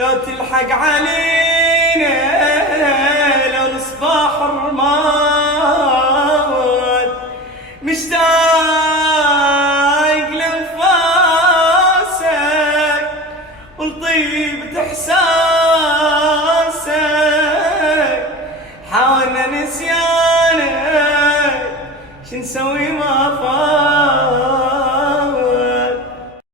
لو تلحق علينا لو نصباح رماد مشتاق لانفاسك ولطيبة احساسك حاولنا نسيانك شنسوي ما فات